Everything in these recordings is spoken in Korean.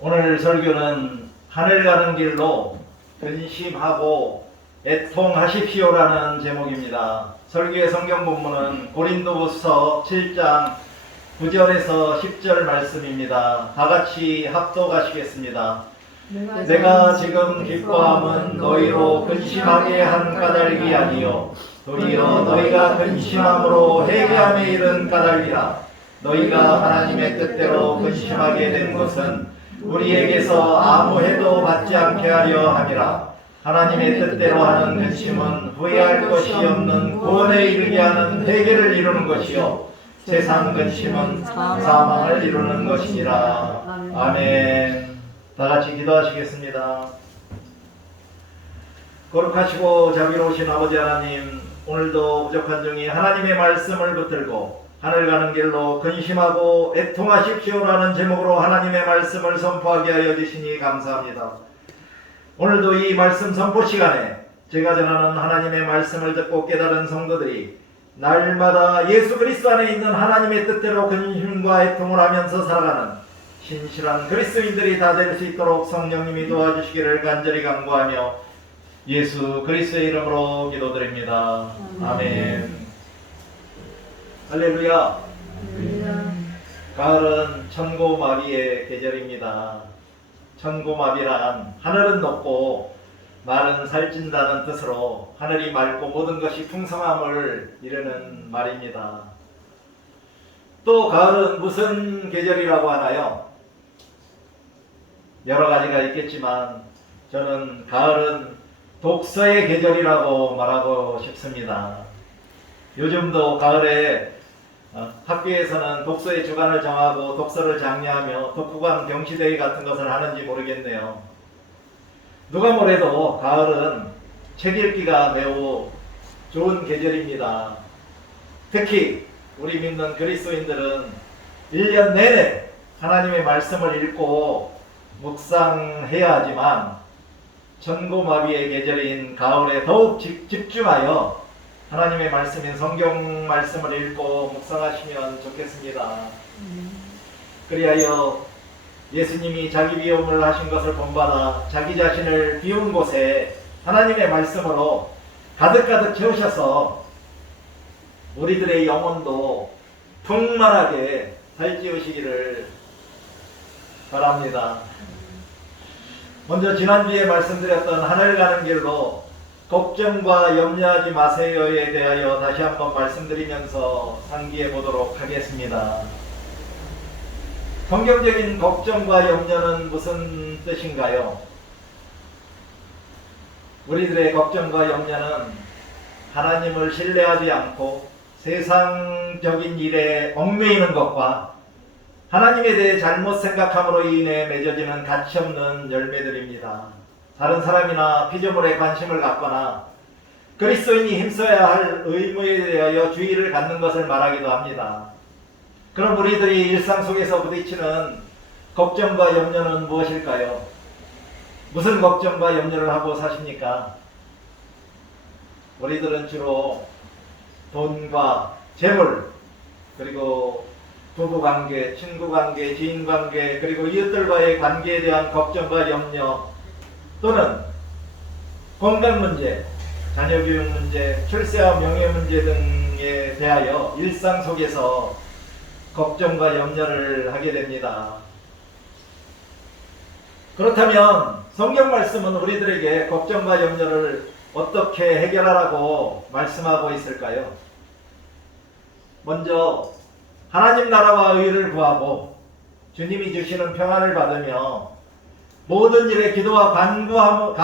오늘 설교는 하늘 가는 길로 근심하고 애통하십시오라는 제목입니다. 설교의 성경 본문은 고린도후서 7장 9절에서 10절 말씀입니다. 다 같이 합독하시겠습니다. 내가 지금 기뻐함은 너희로 근심하게 한 까닭이 아니요 도리어 너희가 근심함으로 회개함에 이른 까닭이라. 너희가 하나님의 뜻대로 근심하게 된 것은 우리에게서 아무 해도 받지 않게 하려 함이라. 하나님의 뜻대로 하는 근심은 후회할 것이 없는 구원에 이르게 하는 회개를 이루는 것이요 세상 근심은 사망을 이루는 것이니라. 아멘. 다 같이 기도하시겠습니다. 거룩하시고 자비로우신 아버지 하나님, 오늘도 부족한 중에 하나님의 말씀을 붙들고 하늘 가는 길로 근심하고 애통하십시오라는 제목으로 하나님의 말씀을 선포하게 하여 주시니 감사합니다. 오늘도 이 말씀 선포 시간에 제가 전하는 하나님의 말씀을 듣고 깨달은 성도들이 날마다 예수 그리스도 안에 있는 하나님의 뜻대로 근심과 애통을 하면서 살아가는 신실한 그리스도인들이 다 될 수 있도록 성령님이 도와주시기를 간절히 간구하며 예수 그리스도의 이름으로 기도드립니다. 아멘. 할렐루야. 가을은 천고마비의 계절입니다. 천고마비란 하늘은 높고 말은 살찐다는 뜻으로 하늘이 맑고 모든 것이 풍성함을 이르는 말입니다. 또 가을은 무슨 계절이라고 하나요? 여러 가지가 있겠지만 저는 가을은 독서의 계절이라고 말하고 싶습니다. 요즘도 가을에 학교에서는 독서의 주간을 정하고 독서를 장려하며 독후감 경시대회 같은 것을 하는지 모르겠네요. 누가 뭐래도 가을은 책 읽기가 매우 좋은 계절입니다. 특히 우리 믿는 그리스도인들은 1년 내내 하나님의 말씀을 읽고 묵상해야 하지만 천고마비의 계절인 가을에 더욱 집중하여 하나님의 말씀인 성경 말씀을 읽고 묵상하시면 좋겠습니다. 그리하여 예수님이 자기 비움을 하신 것을 본받아 자기 자신을 비운 곳에 하나님의 말씀으로 가득가득 채우셔서 우리들의 영혼도 풍만하게 살찌우시기를 바랍니다. 먼저 지난주에 말씀드렸던 하늘 가는 길로 걱정과 염려하지 마세요에 대하여 다시 한번 말씀드리면서 상기해 보도록 하겠습니다. 성경적인 걱정과 염려는 무슨 뜻인가요? 우리들의 걱정과 염려는 하나님을 신뢰하지 않고 세상적인 일에 얽매이는 것과 하나님에 대해 잘못 생각함으로 인해 맺어지는 가치없는 열매들입니다. 다른 사람이나 피조물에 관심을 갖거나 그리스도인이 힘써야 할 의무에 대하여 주의를 갖는 것을 말하기도 합니다. 그럼 우리들이 일상 속에서 부딪히는 걱정과 염려는 무엇일까요? 무슨 걱정과 염려를 하고 사십니까? 우리들은 주로 돈과 재물, 그리고 부부관계, 친구관계, 지인관계, 그리고 이웃들과의 관계에 대한 걱정과 염려, 또는 건강 문제, 자녀 교육 문제, 출세와 명예 문제 등에 대하여 일상 속에서 걱정과 염려를 하게 됩니다. 그렇다면 성경 말씀은 우리들에게 걱정과 염려를 어떻게 해결하라고 말씀하고 있을까요? 먼저 하나님 나라와 의를 구하고 주님이 주시는 평안을 받으며 모든 일에 기도와 간구하며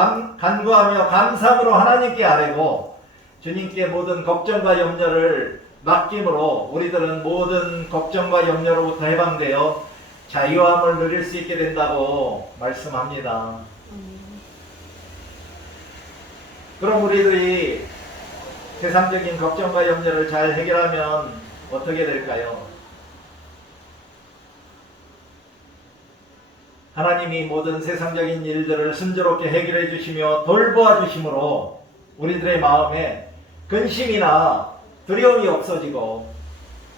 감사함으로 하나님께 아뢰고 주님께 모든 걱정과 염려를 맡김으로 우리들은 모든 걱정과 염려로부터 해방되어 자유함을 누릴 수 있게 된다고 말씀합니다. 그럼 우리들이 세상적인 걱정과 염려를 잘 해결하면 어떻게 될까요? 하나님이 모든 세상적인 일들을 순조롭게 해결해 주시며 돌보아 주심으로 우리들의 마음에 근심이나 두려움이 없어지고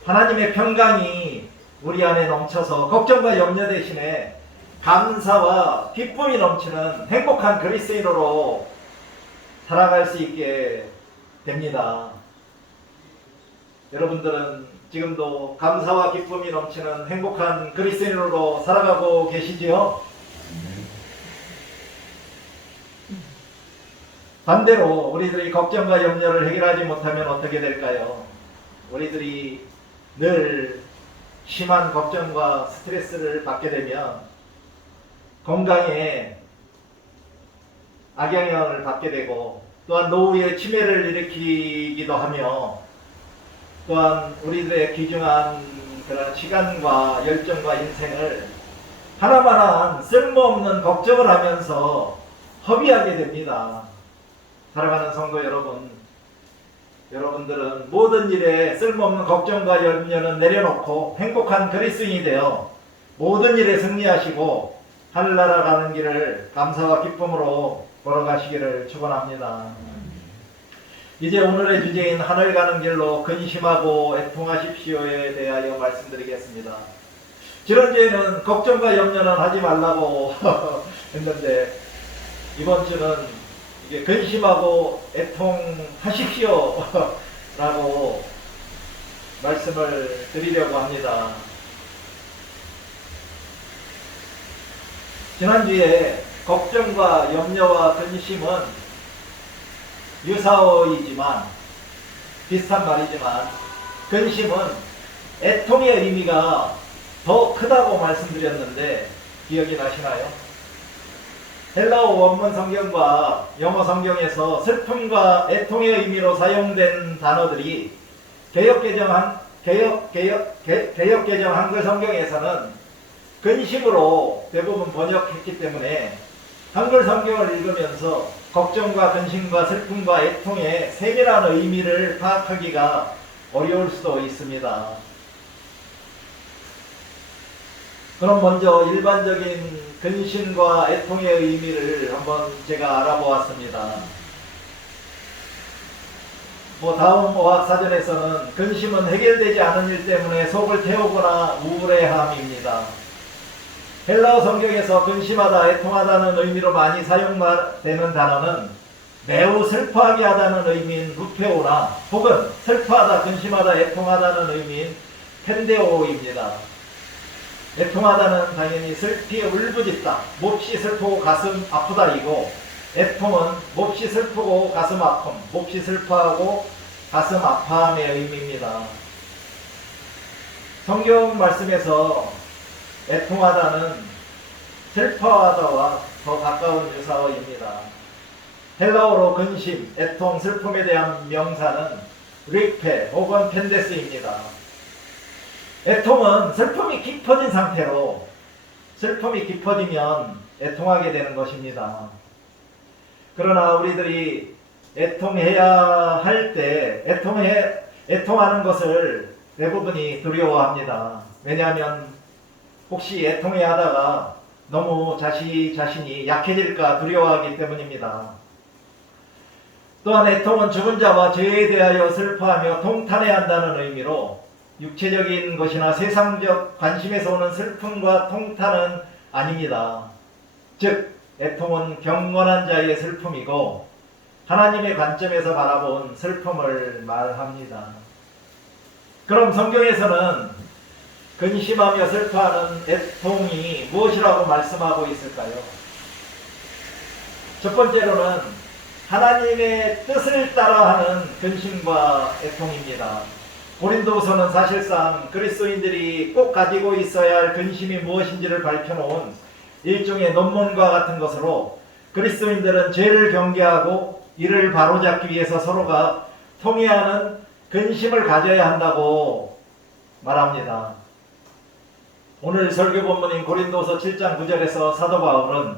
하나님의 평강이 우리 안에 넘쳐서 걱정과 염려 대신에 감사와 기쁨이 넘치는 행복한 그리스도인으로 살아갈 수 있게 됩니다. 여러분들은 지금도 감사와 기쁨이 넘치는 행복한 그리스도인으로 살아가고 계시지요? 반대로 우리들이 걱정과 염려를 해결하지 못하면 어떻게 될까요? 우리들이 늘 심한 걱정과 스트레스를 받게 되면 건강에 악영향을 받게 되고 또한 노후에 치매를 일으키기도 하며 또한 우리들의 귀중한 그런 시간과 열정과 인생을 하나만한 쓸모없는 걱정을 하면서 허비하게 됩니다. 사랑하는 성도 여러분, 여러분들은 모든 일에 쓸모없는 걱정과 염려는 내려놓고 행복한 그리스도인이 되어 모든 일에 승리하시고 하늘나라 가는 길을 감사와 기쁨으로 걸어가시기를 축원합니다. 이제 오늘의 주제인 하늘 가는 길로 근심하고 애통하십시오에 대하여 말씀드리겠습니다. 지난주에는 걱정과 염려는 하지 말라고 했는데 이번 주는 이게 근심하고 애통하십시오 라고 말씀을 드리려고 합니다. 지난주에 걱정과 염려와 근심은 유사어이지만 비슷한 말이지만 근심은 애통의 의미가 더 크다고 말씀드렸는데 기억이 나시나요? 헬라어 원문 성경과 영어 성경에서 슬픔과 애통의 의미로 사용된 단어들이 개역개정 한글 성경에서는 근심으로 대부분 번역했기 때문에 한글 성경을 읽으면서 걱정과 근심과 슬픔과 애통의 세밀한 의미를 파악하기가 어려울 수도 있습니다. 그럼 먼저 일반적인 근심과 애통의 의미를 한번 제가 알아보았습니다. 다음 어학사전에서는 근심은 해결되지 않은 일 때문에 속을 태우거나 우울해함입니다. 헬라어 성경에서 근심하다, 애통하다는 의미로 많이 사용되는 단어는 매우 슬퍼하게 하다는 의미인 루페오나 혹은 슬퍼하다, 근심하다, 애통하다는 의미인 펜데오입니다. 애통하다는 당연히 슬피에 울부짖다, 몹시 슬프고 가슴 아프다이고 애통은 몹시 슬프고 가슴 아픔, 몹시 슬퍼하고 가슴 아파함의 의미입니다. 성경 말씀에서 애통하다는 슬퍼하다와 더 가까운 유사어입니다. 헬라어로 근심, 애통, 슬픔에 대한 명사는 리페 혹은 펜데스입니다. 애통은 슬픔이 깊어진 상태로 슬픔이 깊어지면 애통하게 되는 것입니다. 그러나 우리들이 애통해야 할 때 애통하는 것을 대부분이 두려워합니다. 왜냐하면 혹시 애통해 하다가 너무 자신이 약해질까 두려워하기 때문입니다. 또한 애통은 죽은 자와 죄에 대하여 슬퍼하며 통탄해야 한다는 의미로 육체적인 것이나 세상적 관심에서 오는 슬픔과 통탄은 아닙니다. 즉 애통은 경건한 자의 슬픔이고 하나님의 관점에서 바라본 슬픔을 말합니다. 그럼 성경에서는 근심하며 슬퍼하는 애통이 무엇이라고 말씀하고 있을까요? 첫 번째로는 하나님의 뜻을 따라하는 근심과 애통입니다. 고린도후서는 사실상 그리스도인들이 꼭 가지고 있어야 할 근심이 무엇인지를 밝혀놓은 일종의 논문과 같은 것으로 그리스도인들은 죄를 경계하고 이를 바로잡기 위해서 서로가 통회하는 근심을 가져야 한다고 말합니다. 오늘 설교 본문인 고린도서 7장 9절에서 사도 바울은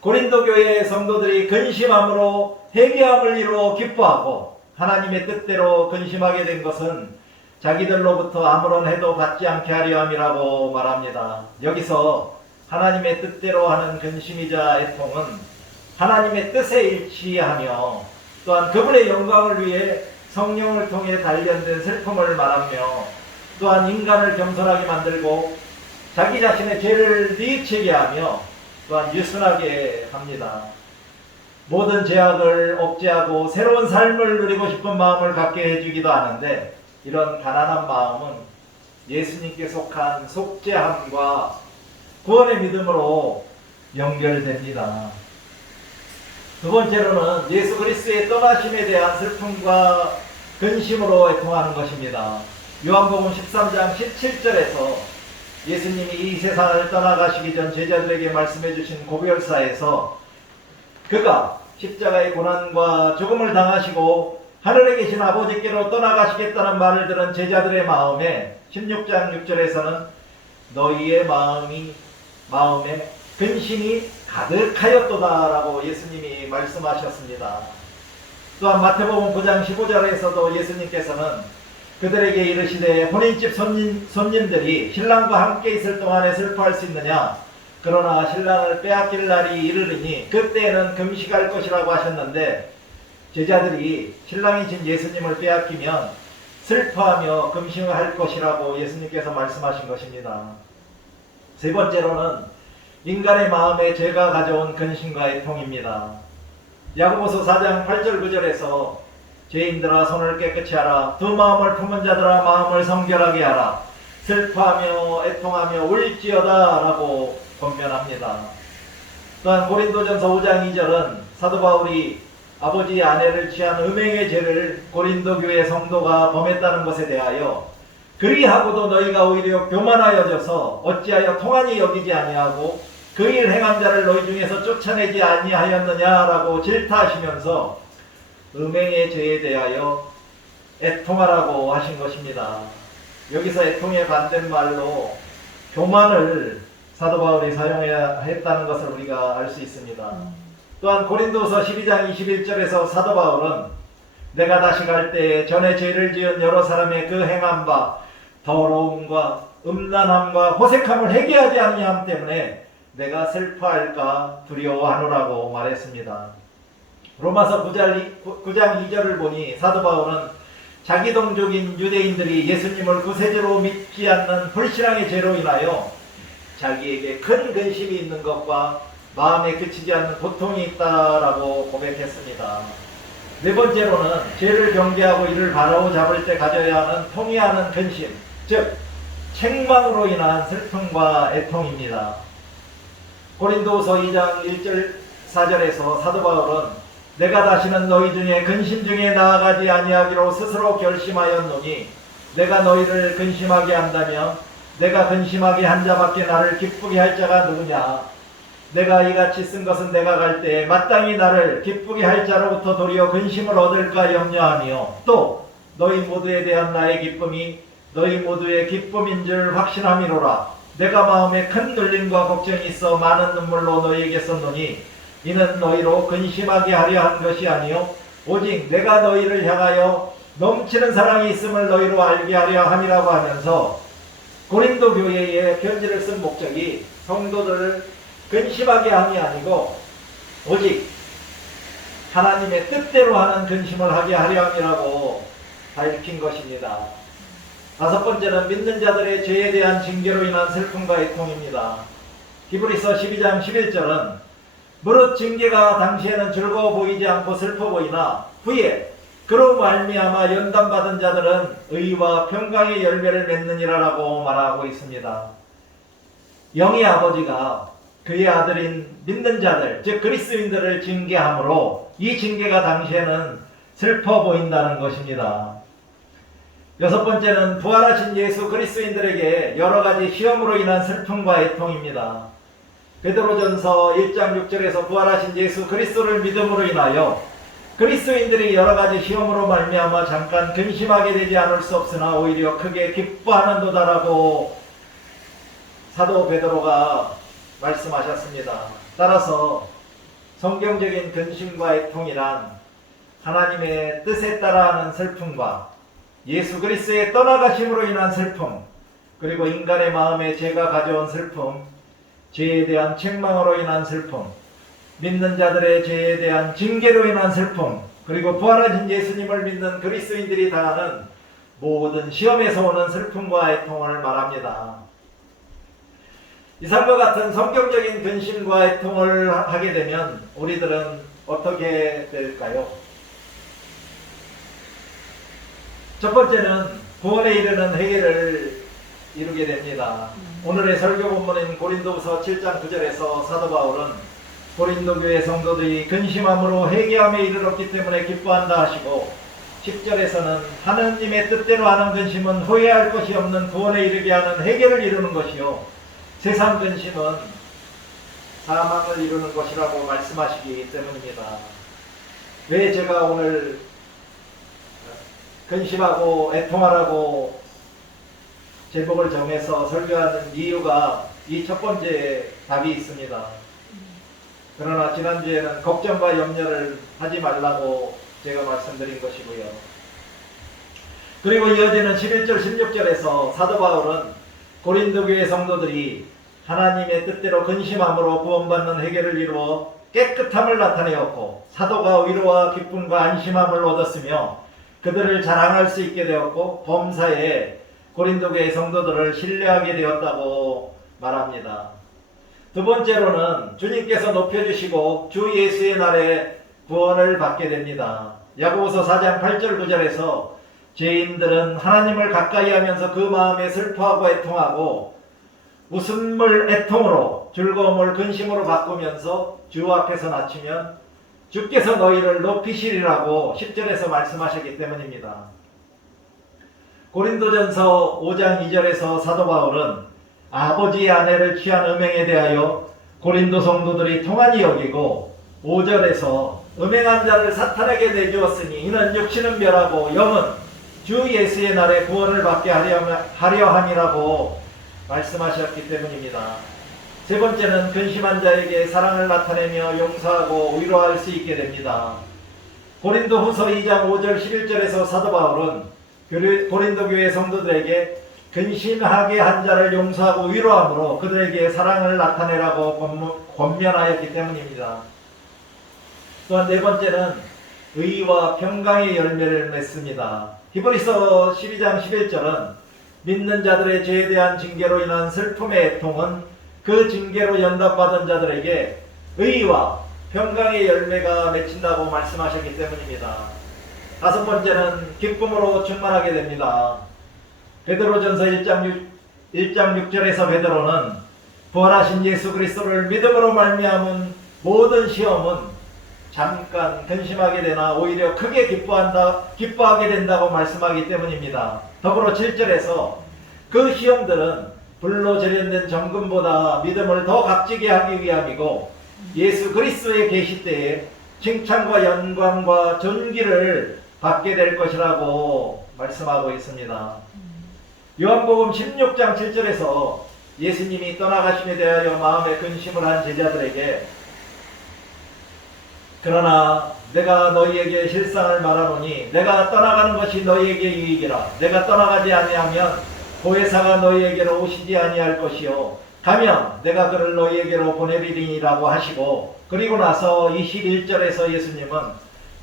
고린도 교회의 성도들이 근심함으로 회개함을 이루어 기뻐하고 하나님의 뜻대로 근심하게 된 것은 자기들로부터 아무런 해도 받지 않게 하려 함이라고 말합니다. 여기서 하나님의 뜻대로 하는 근심이자 애통은 하나님의 뜻에 일치하며 또한 그분의 영광을 위해 성령을 통해 단련된 슬픔을 말하며 또한 인간을 겸손하게 만들고 자기 자신의 죄를 뉘우치게 하며 또한 유순하게 합니다. 모든 죄악을 억제하고 새로운 삶을 누리고 싶은 마음을 갖게 해주기도 하는데, 이런 가난한 마음은 예수님께 속한 속죄함과 구원의 믿음으로 연결됩니다. 두 번째로는 예수 그리스도의 떠나심에 대한 슬픔과 근심으로 애통하는 것입니다. 요한복음 13장 17절에서 예수님이 이 세상을 떠나가시기 전 제자들에게 말씀해 주신 고별사에서 그가 십자가의 고난과 죽음을 당하시고 하늘에 계신 아버지께로 떠나가시겠다는 말을 들은 제자들의 마음에 16장 6절에서는 너희의 마음에 근심이 가득하였도다 라고 예수님이 말씀하셨습니다. 또한 마태복음 9장 15절에서도 예수님께서는 그들에게 이르시되 혼인집 손님들이 신랑과 함께 있을 동안에 슬퍼할 수 있느냐, 그러나 신랑을 빼앗길 날이 이르리니 그때에는 금식할 것이라고 하셨는데, 제자들이 신랑이신 예수님을 빼앗기면 슬퍼하며 금식할 것이라고 예수님께서 말씀하신 것입니다. 세 번째로는 인간의 마음에 죄가 가져온 근심과 애통입니다. 야고보서 4장 8절 9절에서 죄인들아 손을 깨끗이 하라, 두 마음을 품은 자들아 마음을 성결하게 하라, 슬퍼하며 애통하며 울지어다 라고 권면합니다. 또한 고린도전서 5장 2절은 사도 바울이 아버지의 아내를 취한 음행의 죄를 고린도 교회 성도가 범했다는 것에 대하여 그리하고도 너희가 오히려 교만하여져서 어찌하여 통한이 여기지 아니하고 그 일 행한 자를 너희 중에서 쫓아내지 아니하였느냐라고 질타하시면서 음행의 죄에 대하여 애통하라고 하신 것입니다. 여기서 애통의 반대말로 교만을 사도 바울이 사용해야 했다는 것을 우리가 알 수 있습니다. 또한 고린도서 12장 21절에서 사도 바울은 내가 다시 갈 때에 전에 죄를 지은 여러 사람의 그 행한 바 더러움과 음란함과 호색함을 회개하지 아니함 때문에 내가 슬퍼할까 두려워하노라고 말했습니다. 로마서 9장 2절을 보니 사도 바울은 자기 동족인 유대인들이 예수님을 구세주로 믿지 않는 불신앙의 죄로 인하여 자기에게 큰 근심이 있는 것과 마음에 그치지 않는 고통이 있다라고 고백했습니다. 네 번째로는 죄를 경계하고 이를 바로잡을 때 가져야 하는 통이하는 근심, 즉 책망으로 인한 슬픔과 애통입니다. 고린도서 2장 1절 4절에서 사도 바울은 내가 다시는 너희 중에 근심 중에 나아가지 아니하기로 스스로 결심하였노니 내가 너희를 근심하게 한다면 내가 근심하게 한 자밖에 나를 기쁘게 할 자가 누구냐. 내가 이같이 쓴 것은 내가 갈 때에 마땅히 나를 기쁘게 할 자로부터 도리어 근심을 얻을까 염려하며 또 너희 모두에 대한 나의 기쁨이 너희 모두의 기쁨인 줄 확신함이로라. 내가 마음에 큰 눌림과 걱정이 있어 많은 눈물로 너희에게 썼노니 이는 너희로 근심하게 하려 한 것이 아니요 오직 내가 너희를 향하여 넘치는 사랑이 있음을 너희로 알게 하려 함이라고 하면서 고린도 교회에 편지를 쓴 목적이 성도들을 근심하게 함이 아니고 오직 하나님의 뜻대로 하는 근심을 하게 하려 함이라고 밝힌 것입니다. 다섯 번째는 믿는 자들의 죄에 대한 징계로 인한 슬픔과 애통입니다. 히브리서 12장 11절은 무릇 징계가 당시에는 즐거워 보이지 않고 슬퍼 보이나 후에 그로 말미암아 연단받은 자들은 의와 평강의 열매를 맺느니라라고 말하고 있습니다. 영의 아버지가 그의 아들인 믿는 자들, 즉 그리스도인들을 징계함으로 이 징계가 당시에는 슬퍼 보인다는 것입니다. 여섯 번째는 부활하신 예수 그리스도인들에게 여러 가지 시험으로 인한 슬픔과 애통입니다. 베드로전서 1장 6절에서 부활하신 예수 그리스도를 믿음으로 인하여 그리스도인들이 여러 가지 시험으로 말미암아 잠깐 근심하게 되지 않을 수 없으나 오히려 크게 기뻐하는도다라고 사도 베드로가 말씀하셨습니다. 따라서 성경적인 근심과 애통이란 하나님의 뜻에 따라하는 슬픔과 예수 그리스도의 떠나가심으로 인한 슬픔, 그리고 인간의 마음에 죄가 가져온 슬픔, 죄에 대한 책망으로 인한 슬픔, 믿는 자들의 죄에 대한 징계로 인한 슬픔, 그리고 부활하신 예수님을 믿는 그리스도인들이 당하는 모든 시험에서 오는 슬픔과 애통을 말합니다. 이상과 같은 성경적인 근심과 애통을 하게 되면 우리들은 어떻게 될까요? 첫 번째는 구원에 이르는 회개를 이루게 됩니다. 오늘의 설교 본문인 고린도후서 7장 9절에서 사도 바울은 고린도 교회 성도들이 근심함으로 회개함에 이르렀기 때문에 기뻐한다 하시고, 10절에서는 하느님의 뜻대로 하는 근심은 후회할 것이 없는 구원에 이르게 하는 회개를 이루는 것이요, 세상 근심은 사망을 이루는 것이라고 말씀하시기 때문입니다. 왜 제가 오늘 근심하고 애통하라고 제목을 정해서 설교하는 이유가 이 첫 번째 답이 있습니다. 그러나 지난주에는 걱정과 염려를 하지 말라고 제가 말씀드린 것이고요. 그리고 이어지는 11절 16절에서 사도 바울은 고린도 교회 성도들이 하나님의 뜻대로 근심함으로 구원받는 회개를 이루어 깨끗함을 나타내었고, 사도가 위로와 기쁨과 안심함을 얻었으며 그들을 자랑할 수 있게 되었고, 범사에 고린도 교회 성도들을 신뢰하게 되었다고 말합니다. 두 번째로는 주님께서 높여주시고 주 예수의 날에 구원을 받게 됩니다. 야고보서 4장 8절 9절에서 죄인들은 하나님을 가까이 하면서 그 마음에 슬퍼하고 애통하고 웃음을 애통으로 즐거움을 근심으로 바꾸면서 주 앞에서 낮추면 주께서 너희를 높이시리라고 10절에서 말씀하셨기 때문입니다. 고린도전서 5장 2절에서 사도 바울은 아버지의 아내를 취한 음행에 대하여 고린도 성도들이 통한이 여기고, 5절에서 음행한 자를 사탄에게 내주었으니 이는 육신은 멸하고 영은 주 예수의 날에 구원을 받게 하려 함이라고 말씀하셨기 때문입니다. 세 번째는 근심한 자에게 사랑을 나타내며 용서하고 위로할 수 있게 됩니다. 고린도 후서 2장 5절 11절에서 사도 바울은 고린도 교회 성도들에게 근심하게 한 자를 용서하고 위로함으로 그들에게 사랑을 나타내라고 권면하였기 때문입니다. 또한 네 번째는 의와 평강의 열매를 맺습니다. 히브리서 12장 11절은 믿는 자들의 죄에 대한 징계로 인한 슬픔의 애통은 그 징계로 연답받은 자들에게 의와 평강의 열매가 맺힌다고 말씀하셨기 때문입니다. 다섯 번째는 기쁨으로 충만하게 됩니다. 베드로전서 1장 6절에서 베드로는 부활하신 예수 그리스도를 믿음으로 말미암은 모든 시험은 잠깐 근심하게 되나 오히려 크게 기뻐하게 된다고 말씀하기 때문입니다. 더불어 7절에서 그 시험들은 불로 절연된 정금보다 믿음을 더 값지게 하기 위함이고, 예수 그리스도의 계시 때에 칭찬과 영광과 존귀를 받게 될 것이라고 말씀하고 있습니다. 요한복음 16장 7절에서 예수님이 떠나가심에 대하여 마음에 근심을 한 제자들에게, 그러나 내가 너희에게 실상을 말하노니 내가 떠나가는 것이 너희에게 유익이라. 내가 떠나가지 아니하면 보혜사가 너희에게로 오시지 아니할 것이요 가면 내가 그를 너희에게로 보내리니라고 하시고, 그리고 나서 21절에서 예수님은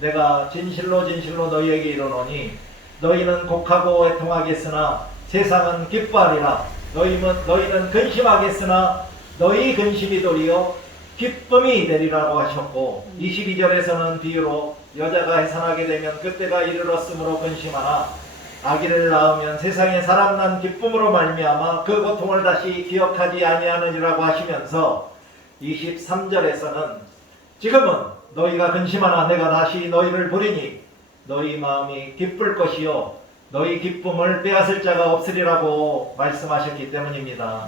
내가 진실로 진실로 너희에게 이르노니 너희는 곡하고 애통하겠으나 세상은 기뻐하리라. 너희는 근심하겠으나 너희 근심이 도리어 기쁨이 되리라고 하셨고, 22절에서는 비유로 여자가 해산하게 되면 그때가 이르렀으므로 근심하나 아기를 낳으면 세상에 사람 난 기쁨으로 말미암아 그 고통을 다시 기억하지 아니하느니라고 하시면서 23절에서는 지금은 너희가 근심하나 내가 다시 너희를 보리니 너희 마음이 기쁠 것이요 너희 기쁨을 빼앗을 자가 없으리라고 말씀하셨기 때문입니다.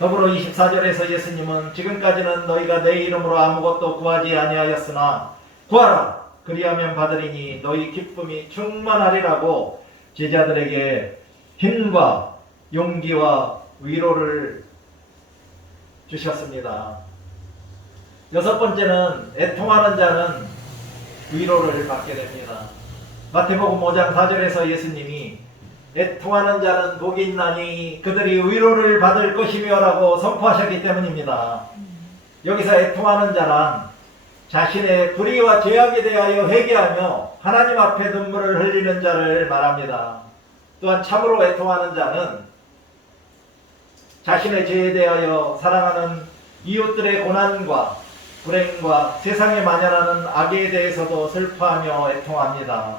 더불어 24절에서 예수님은 지금까지는 너희가 내 이름으로 아무것도 구하지 아니하였으나 구하라 그리하면 받으리니 너희 기쁨이 충만하리라고 제자들에게 힘과 용기와 위로를 주셨습니다. 여섯 번째는 애통하는 자는 위로를 받게 됩니다. 마태복음 5장 4절에서 예수님이 애통하는 자는 복이 있나니 그들이 위로를 받을 것이며 라고 선포하셨기 때문입니다. 여기서 애통하는 자란 자신의 불의와 죄악에 대하여 회개하며 하나님 앞에 눈물을 흘리는 자를 말합니다. 또한 참으로 애통하는 자는 자신의 죄에 대하여 사랑하는 이웃들의 고난과 불행과 세상에 만연하는 악에 대해서도 슬퍼하며 애통합니다.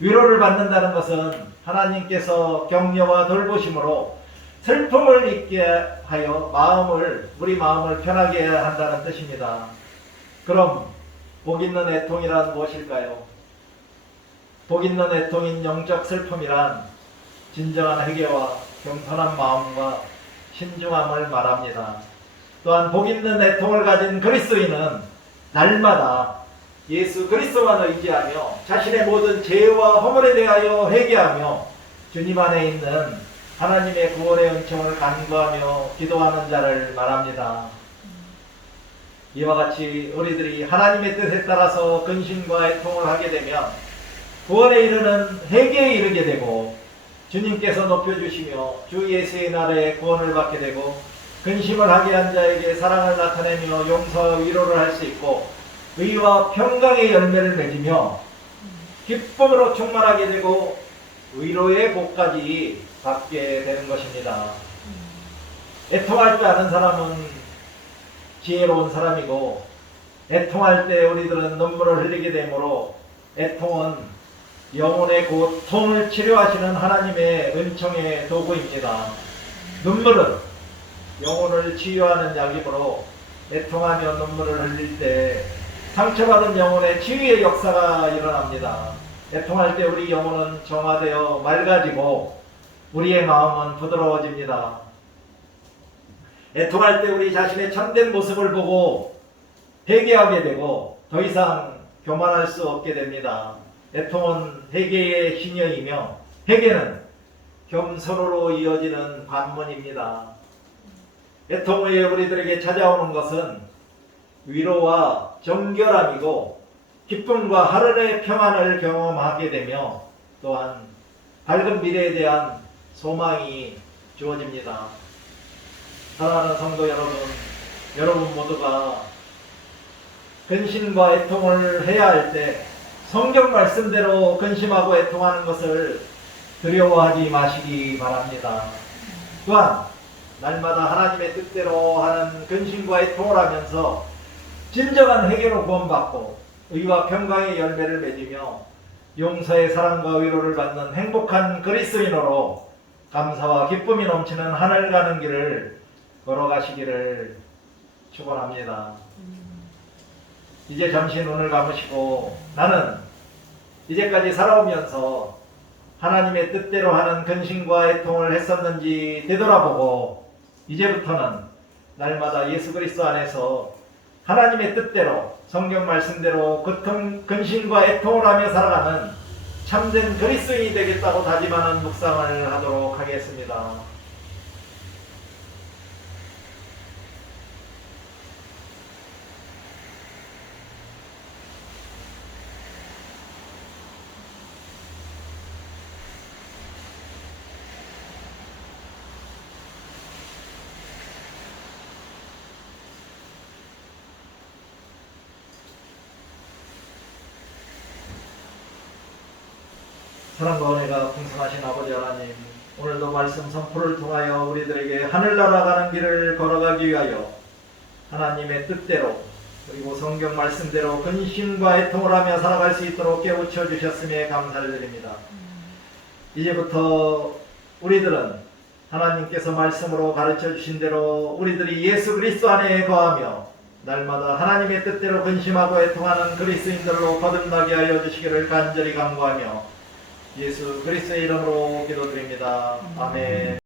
위로를 받는다는 것은 하나님께서 격려와 돌보심으로 슬픔을 잊게 하여 우리 마음을 편하게 한다는 뜻입니다. 그럼 복 있는 애통이란 무엇일까요? 복 있는 애통인 영적 슬픔이란 진정한 회개와 겸손한 마음과 신중함을 말합니다. 또한 복 있는 애통을 가진 그리스도인은 날마다 예수 그리스도만 의지하며 자신의 모든 죄와 허물에 대하여 회개하며 주님 안에 있는 하나님의 구원의 은총을 간구하며 기도하는 자를 말합니다. 이와 같이 우리들이 하나님의 뜻에 따라서 근심과 애통을 하게 되면 구원에 이르는 회개에 이르게 되고 주님께서 높여주시며 주 예수의 나라에 구원을 받게 되고 근심을 하게 한 자에게 사랑을 나타내며 용서와 위로를 할 수 있고 의와 평강의 열매를 맺으며 기쁨으로 충만하게 되고 위로의 복까지 받게 되는 것입니다. 애통할 줄 아는 사람은 지혜로운 사람이고 애통할 때 우리들은 눈물을 흘리게 되므로 애통은 영혼의 고통을 치료하시는 하나님의 은총의 도구입니다. 눈물은 영혼을 치유하는 약이므로 애통하며 눈물을 흘릴 때 상처받은 영혼의 치유의 역사가 일어납니다. 애통할 때 우리 영혼은 정화되어 맑아지고 우리의 마음은 부드러워집니다. 애통할 때 우리 자신의 참된 모습을 보고 회개하게 되고 더 이상 교만할 수 없게 됩니다. 애통은 회개의 신여이며 회개는 겸손으로 이어지는 관문입니다. 애통 후에 우리들에게 찾아오는 것은 위로와 정결함이고 기쁨과 하늘의 평안을 경험하게 되며 또한 밝은 미래에 대한 소망이 주어집니다. 사랑하는 성도 여러분 모두가 근심과 애통을 해야 할 때 성경 말씀대로 근심하고 애통하는 것을 두려워하지 마시기 바랍니다. 또한 날마다 하나님의 뜻대로 하는 근심과 애통을 하면서 진정한 회개로 구원받고 의와 평강의 열매를 맺으며 용서의 사랑과 위로를 받는 행복한 그리스도인으로 감사와 기쁨이 넘치는 하늘 가는 길을 걸어가시기를 축원합니다. 이제 잠시 눈을 감으시고 나는 이제까지 살아오면서 하나님의 뜻대로 하는 근심과 애통을 했었는지 되돌아보고 이제부터는 날마다 예수 그리스도 안에서 하나님의 뜻대로 성경 말씀대로 근심과 애통을 하며 살아가는 참된 그리스도인이 되겠다고 다짐하는 묵상을 하도록 하겠습니다. 사랑과 은혜가 풍성하신 아버지 하나님, 오늘도 말씀 선포를 통하여 우리들에게 하늘나라 가는 길을 걸어가기 위하여 하나님의 뜻대로 그리고 성경 말씀대로 근심과 애통을 하며 살아갈 수 있도록 깨우쳐 주셨음에 감사를 드립니다. 이제부터 우리들은 하나님께서 말씀으로 가르쳐 주신 대로 우리들이 예수 그리스도 안에 거하며 날마다 하나님의 뜻대로 근심하고 애통하는 그리스도인들로 거듭나게 하여 주시기를 간절히 간구하며 예수 그리스도의 이름으로 기도드립니다. 아멘.